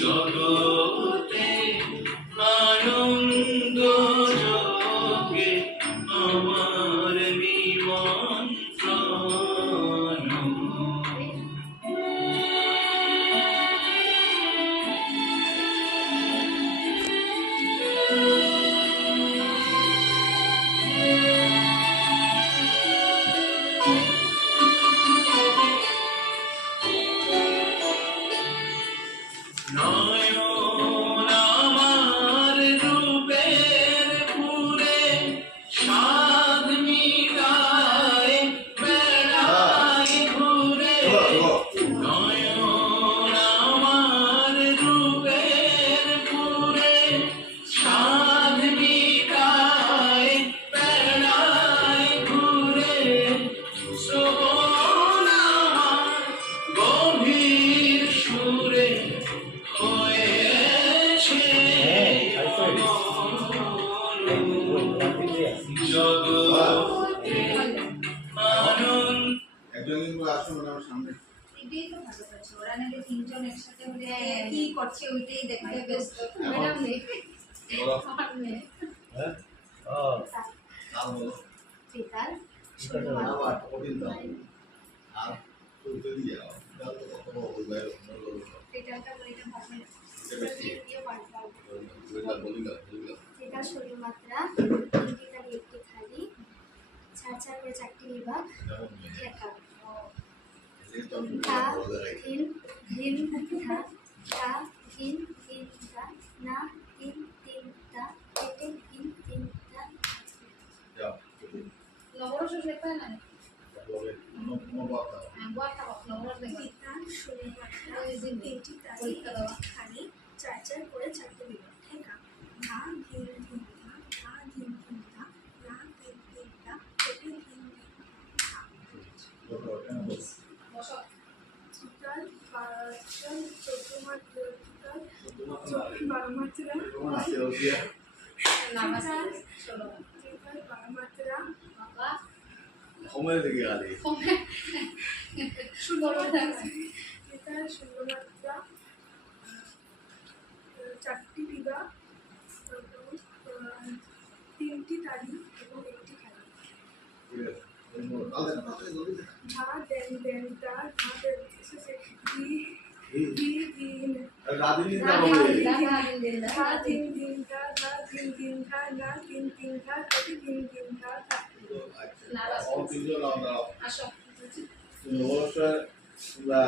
জগতে আনন্দ যোগে আমার নিমন্ত্রণ। নয়ন আমার রূপের পুরে সাধ মিটায় বেড়ায় ঘুরে। নয়ন আমার রূপের পুরে সাধ মিটায় বেড়ায় ঘুরে। শ্রবণ আমার গভীর সুরে হয়েছে জগতে আনন্দ। একজন আসুন আমার সামনে। এটাই তো ভালো লাগছে, ওরা নাকি তিনজন একসাথে হলে কি করছে ওইটাই দেখতে ব্যস্ত। ম্যাডাম নেই, আমার মেয়ে পিতার আবার কঠিন দাও আর তুলতে দিয়ে যাও তাহলে কত বড় বাইরে পিতারটা বলিটা ভাবে দিয়ে পাল্টাও। বলিলা পিতার শরীর মাত্রা তিনটি তারি একটি খালি, চার চার করে চারটি বিভাগ, একা তা হিন হিন থা তা হিন হিন তা না হিন তিন তা এতে হিন তিন তা। যাও নবরস শেখা না বলে নো বাতা বুয়াটা নবরস দেখি। পিতার শরীর মাত্রা ওই দিন তিনটি তারি পরীক্ষা দেওয়া। খালি, চার চার করে চারটি বিভাগ, ঠেকা ধা ধিন ধিন ধা ধা ধিন ধিন ধা না তিন তিন ধা এতে ধিন ধিন ধা। বসো। টোটাল 14 মাত্রা, টোটাল 12 মাত্রা, নামাজ চলো টোটাল 12 মাত্রা, বাবা সময় থেকে আলি শুনো না পিতার শরীর মাত্রা, চারটি বিভাগ, তিনটি তারি এবং একটি খালি। ধা দেন দেন তা ধা দেন শেষে দি দি দিন রাদিনী না দিন ধা দিন দিন ধা ধা দিন দিন ধা না তিন তিন ধা এতে দিন দিন ধা ধা। না তিনজন আসো অবশ্যই তোমরা